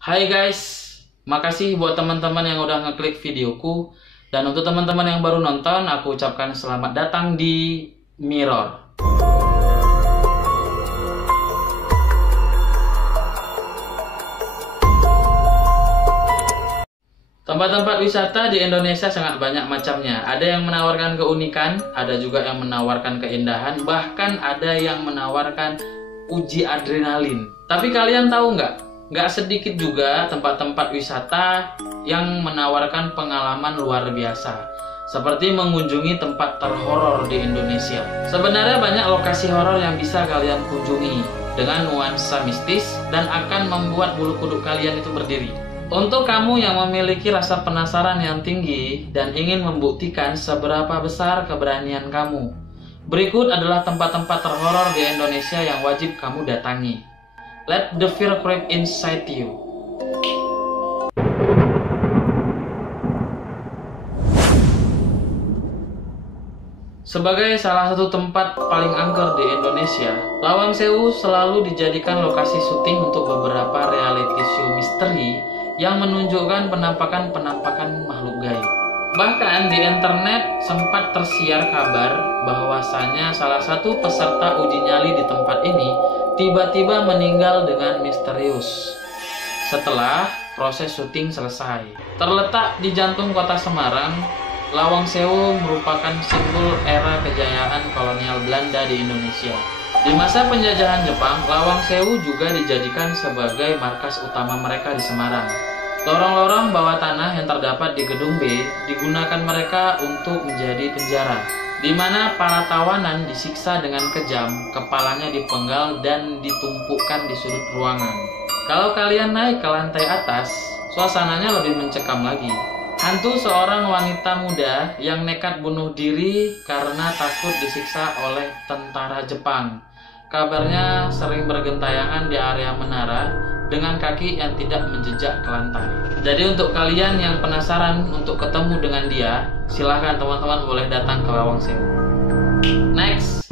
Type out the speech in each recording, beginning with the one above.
Hai guys, makasih buat teman-teman yang udah ngeklik videoku. Dan untuk teman-teman yang baru nonton, aku ucapkan selamat datang di Mirror. Tempat-tempat wisata di Indonesia sangat banyak macamnya. Ada yang menawarkan keunikan, ada juga yang menawarkan keindahan, bahkan ada yang menawarkan uji adrenalin. Tapi kalian tahu nggak sedikit juga tempat-tempat wisata yang menawarkan pengalaman luar biasa, seperti mengunjungi tempat terhoror di Indonesia. Sebenarnya banyak lokasi horor yang bisa kalian kunjungi dengan nuansa mistis dan akan membuat bulu kuduk kalian itu berdiri. Untuk kamu yang memiliki rasa penasaran yang tinggi dan ingin membuktikan seberapa besar keberanian kamu, berikut adalah tempat-tempat terhoror di Indonesia yang wajib kamu datangi. Let the fear creep inside you. Sebagai salah satu tempat paling angker di Indonesia, Lawang Sewu selalu dijadikan lokasi syuting untuk beberapa reality show misteri yang menunjukkan penampakan-penampakan makhluk gaib. Bahkan di internet sempat tersiar kabar bahwasanya salah satu peserta uji nyali di tempat ini tiba-tiba meninggal dengan misterius setelah proses syuting selesai. Terletak di jantung kota Semarang, Lawang Sewu merupakan simbol era kejayaan kolonial Belanda di Indonesia. Di masa penjajahan Jepang, Lawang Sewu juga dijadikan sebagai markas utama mereka di Semarang. Lorong-lorong bawah tanah yang terdapat di gedung B digunakan mereka untuk menjadi penjara, di mana para tawanan disiksa dengan kejam, kepalanya dipenggal dan ditumpukkan di sudut ruangan. Kalau kalian naik ke lantai atas, suasananya lebih mencekam lagi. Hantu seorang wanita muda yang nekat bunuh diri karena takut disiksa oleh tentara Jepang. Kabarnya sering bergentayangan di area menara dengan kaki yang tidak menjejak ke lantai. Jadi untuk kalian yang penasaran untuk ketemu dengan dia, silahkan teman-teman boleh datang ke Lawang Sewu. Next.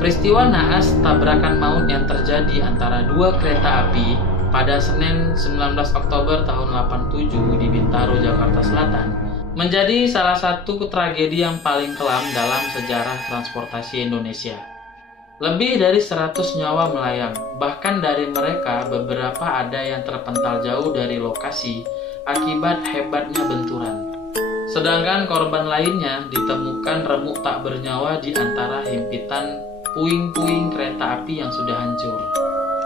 Peristiwa naas tabrakan maut yang terjadi antara dua kereta api pada Senin 19 Oktober tahun 87 di Bintaro, Jakarta Selatan menjadi salah satu tragedi yang paling kelam dalam sejarah transportasi Indonesia. Lebih dari 100 nyawa melayang, bahkan dari mereka beberapa ada yang terpental jauh dari lokasi akibat hebatnya benturan. Sedangkan korban lainnya ditemukan remuk tak bernyawa di antara himpitan puing-puing kereta api yang sudah hancur.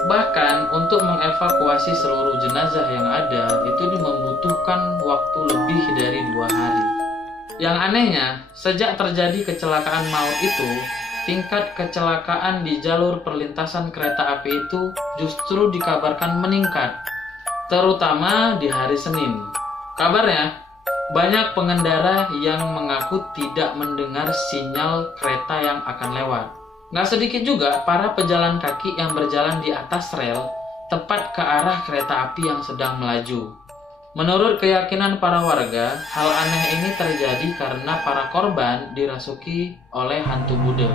Bahkan untuk mengevakuasi seluruh jenazah yang ada itu membutuhkan waktu lebih dari 2 hari. Yang anehnya, sejak terjadi kecelakaan maut itu, tingkat kecelakaan di jalur perlintasan kereta api itu justru dikabarkan meningkat, terutama di hari Senin. Kabarnya, banyak pengendara yang mengaku tidak mendengar sinyal kereta yang akan lewat. Nggak sedikit juga para pejalan kaki yang berjalan di atas rel tepat ke arah kereta api yang sedang melaju. Menurut keyakinan para warga, hal aneh ini terjadi karena para korban dirasuki oleh hantu Bude.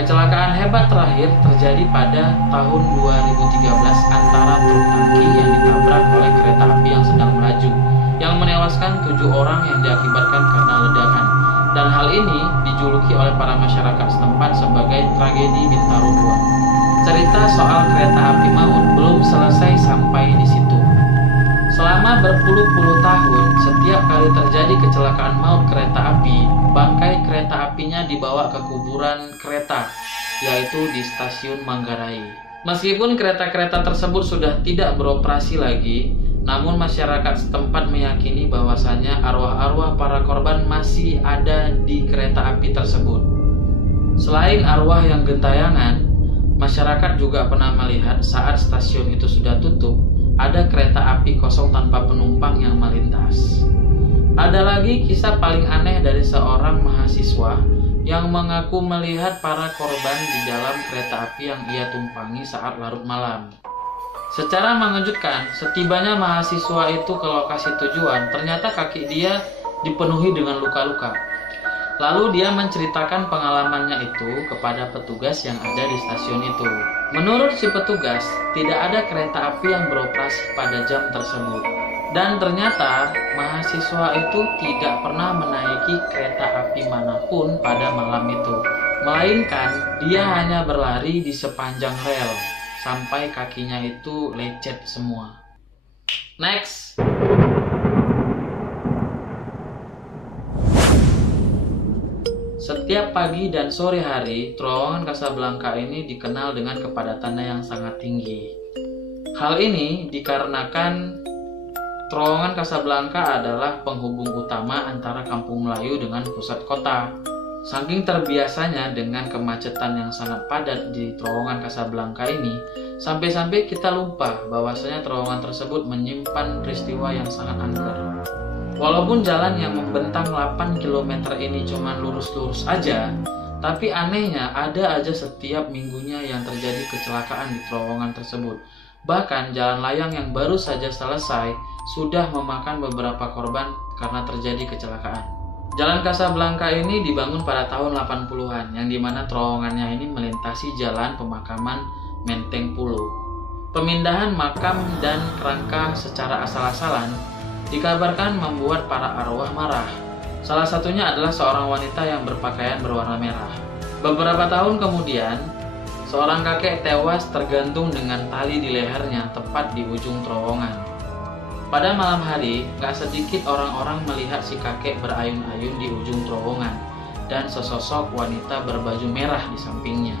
Kecelakaan hebat terakhir terjadi pada tahun 2013 antara truk tangki yang ditabrak oleh kereta api yang sedang melaju, yang menewaskan 7 orang yang diakibatkan karena ledakan. Dan hal ini dijuluki oleh para masyarakat setempat sebagai tragedi Bintaro 2. Cerita soal kereta api maut belum selesai sampai di situ. Selama berpuluh-puluh tahun, setiap kali terjadi kecelakaan maut kereta api, bangkai kereta apinya dibawa ke kuburan kereta, yaitu di stasiun Manggarai. Meskipun kereta-kereta tersebut sudah tidak beroperasi lagi, namun masyarakat setempat meyakini bahwasannya arwah-arwah para korban masih ada di kereta api tersebut. Selain arwah yang gentayangan, masyarakat juga pernah melihat saat stasiun itu sudah tutup, ada kereta api kosong tanpa penumpang yang melintas. Ada lagi kisah paling aneh dari seorang mahasiswa yang mengaku melihat para korban di dalam kereta api yang ia tumpangi saat larut malam. Secara mengejutkan, setibanya mahasiswa itu ke lokasi tujuan, ternyata kaki dia dipenuhi dengan luka-luka. Lalu dia menceritakan pengalamannya itu kepada petugas yang ada di stasiun itu. Menurut si petugas, tidak ada kereta api yang beroperasi pada jam tersebut. Dan ternyata mahasiswa itu tidak pernah menaiki kereta api manapun pada malam itu. Melainkan dia hanya berlari di sepanjang rel sampai kakinya itu lecet semua. Next. Setiap pagi dan sore hari, terowongan Casablanca ini dikenal dengan kepadatannya yang sangat tinggi. Hal ini dikarenakan terowongan Casablanca adalah penghubung utama antara kampung Melayu dengan pusat kota. Saking terbiasanya dengan kemacetan yang sangat padat di terowongan Casablanca ini, sampai-sampai kita lupa bahwasanya terowongan tersebut menyimpan peristiwa yang sangat angker. Walaupun jalan yang membentang 8 km ini cuma lurus-lurus aja, tapi anehnya ada aja setiap minggunya yang terjadi kecelakaan di terowongan tersebut. Bahkan jalan layang yang baru saja selesai sudah memakan beberapa korban karena terjadi kecelakaan. Jalan Casablanca ini dibangun pada tahun 80-an, yang dimana terowongannya ini melintasi jalan pemakaman Menteng Pulo. Pemindahan makam dan kerangka secara asal-asalan dikabarkan membuat para arwah marah. Salah satunya adalah seorang wanita yang berpakaian berwarna merah. Beberapa tahun kemudian, seorang kakek tewas tergantung dengan tali di lehernya tepat di ujung terowongan. Pada malam hari, gak sedikit orang-orang melihat si kakek berayun-ayun di ujung terowongan dan sesosok wanita berbaju merah di sampingnya.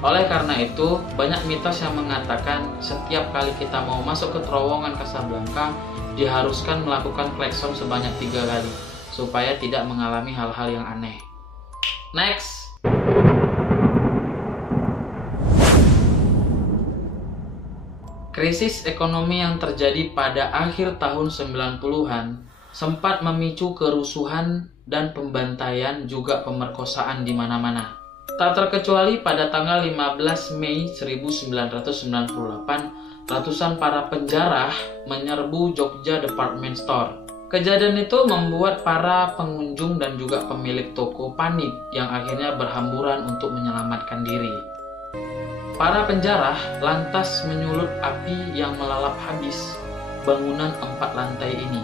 Oleh karena itu, banyak mitos yang mengatakan setiap kali kita mau masuk ke terowongan Casablanca, diharuskan melakukan klakson sebanyak 3 kali, supaya tidak mengalami hal-hal yang aneh. Next. Krisis ekonomi yang terjadi pada akhir tahun 90-an sempat memicu kerusuhan dan pembantaian juga pemerkosaan di mana-mana. Tak terkecuali pada tanggal 15 Mei 1998, ratusan para penjara menyerbu Jogja Department Store. Kejadian itu membuat para pengunjung dan juga pemilik toko panik yang akhirnya berhamburan untuk menyelamatkan diri. Para penjara lantas menyulut api yang melalap habis bangunan 4 lantai ini.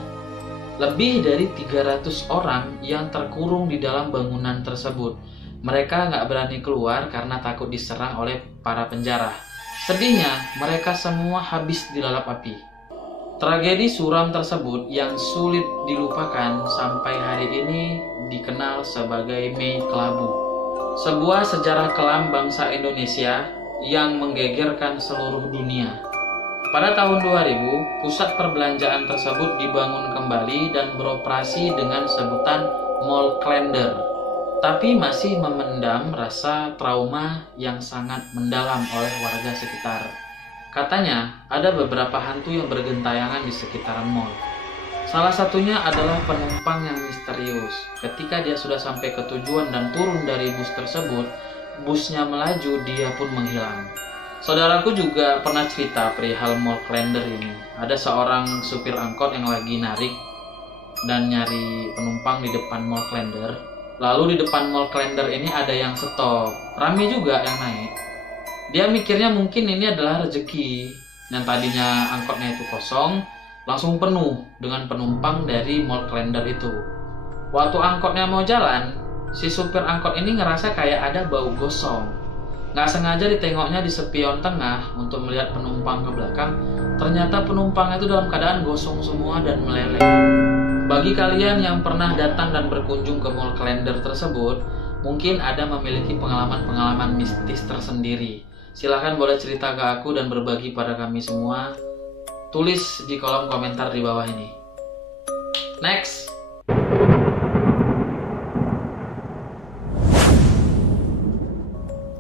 Lebih dari 300 orang yang terkurung di dalam bangunan tersebut. Mereka nggak berani keluar karena takut diserang oleh para penjara. Sedihnya, mereka semua habis dilalap api. Tragedi suram tersebut yang sulit dilupakan sampai hari ini dikenal sebagai Mei Kelabu. Sebuah sejarah kelam bangsa Indonesia yang menggegerkan seluruh dunia. Pada tahun 2000, pusat perbelanjaan tersebut dibangun kembali dan beroperasi dengan sebutan Mall Klender. Tapi masih memendam rasa trauma yang sangat mendalam oleh warga sekitar. Katanya, ada beberapa hantu yang bergentayangan di sekitaran mall. Salah satunya adalah penumpang yang misterius. Ketika dia sudah sampai ke tujuan dan turun dari bus tersebut, busnya melaju, dia pun menghilang. Saudaraku juga pernah cerita perihal Mall Klender ini. Ada seorang supir angkot yang lagi narik dan nyari penumpang di depan Mall Klender. Lalu di depan Mall Klender ini ada yang stop, rame juga yang naik. Dia mikirnya mungkin ini adalah rezeki. Yang tadinya angkotnya itu kosong, langsung penuh dengan penumpang dari Mall Klender itu. Waktu angkotnya mau jalan, si supir angkot ini ngerasa kayak ada bau gosong. Nggak sengaja ditengoknya di spion tengah untuk melihat penumpang ke belakang. Ternyata penumpang itu dalam keadaan gosong semua dan meleleh. Bagi kalian yang pernah datang dan berkunjung ke Mall Klender tersebut, mungkin ada memiliki pengalaman-pengalaman mistis tersendiri. Silahkan boleh cerita ke aku dan berbagi pada kami semua. Tulis di kolom komentar di bawah ini. Next.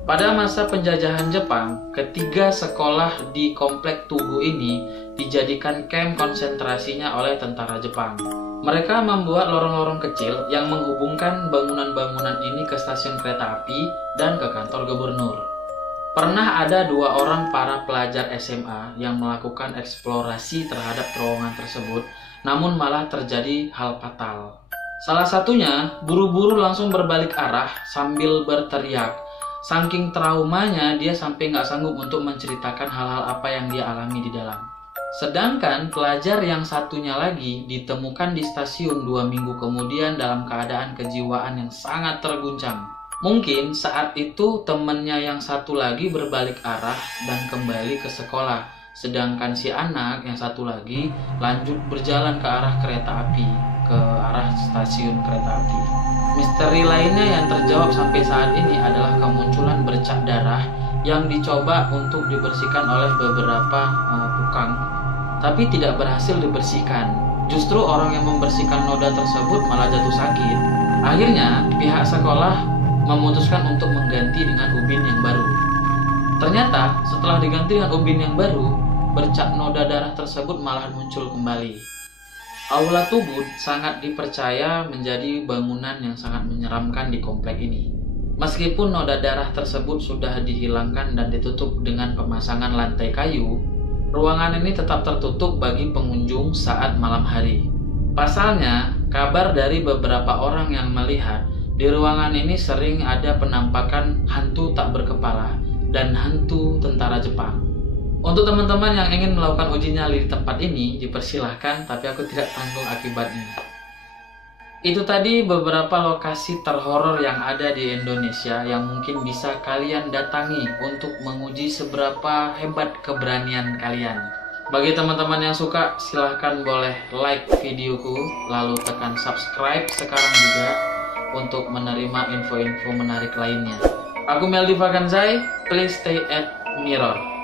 Pada masa penjajahan Jepang, ketiga sekolah di komplek Tugu ini dijadikan kamp konsentrasinya oleh tentara Jepang. Mereka membuat lorong-lorong kecil yang menghubungkan bangunan-bangunan ini ke stasiun kereta api dan ke kantor gubernur. Pernah ada 2 orang para pelajar SMA yang melakukan eksplorasi terhadap terowongan tersebut, namun malah terjadi hal fatal. Salah satunya buru-buru langsung berbalik arah sambil berteriak. Saking traumanya dia sampai nggak sanggup untuk menceritakan hal-hal apa yang dia alami di dalam. Sedangkan pelajar yang satunya lagi ditemukan di stasiun 2 minggu kemudian dalam keadaan kejiwaan yang sangat terguncang. Mungkin saat itu temannya yang satu lagi berbalik arah dan kembali ke sekolah. Sedangkan si anak yang satu lagi lanjut berjalan ke arah kereta api, ke arah stasiun kereta api. Misteri lainnya yang terjawab sampai saat ini adalah kemunculan bercak darah yang dicoba untuk dibersihkan oleh beberapa tukang, tapi tidak berhasil dibersihkan. Justru orang yang membersihkan noda tersebut malah jatuh sakit. Akhirnya pihak sekolah memutuskan untuk mengganti dengan ubin yang baru. Ternyata setelah diganti dengan ubin yang baru, bercak noda darah tersebut malah muncul kembali. Aula Tubud sangat dipercaya menjadi bangunan yang sangat menyeramkan di komplek ini. Meskipun noda darah tersebut sudah dihilangkan dan ditutup dengan pemasangan lantai kayu, ruangan ini tetap tertutup bagi pengunjung saat malam hari. Pasalnya, kabar dari beberapa orang yang melihat di ruangan ini sering ada penampakan hantu tak berkepala dan hantu tentara Jepang. Untuk teman-teman yang ingin melakukan uji nyali di tempat ini, dipersilahkan, tapi aku tidak tanggung akibatnya. Itu tadi beberapa lokasi terhoror yang ada di Indonesia yang mungkin bisa kalian datangi untuk menguji seberapa hebat keberanian kalian. Bagi teman-teman yang suka, silahkan boleh like videoku, lalu tekan subscribe sekarang juga untuk menerima info-info menarik lainnya. Aku Meldi Vakanzai, please stay at Mirror.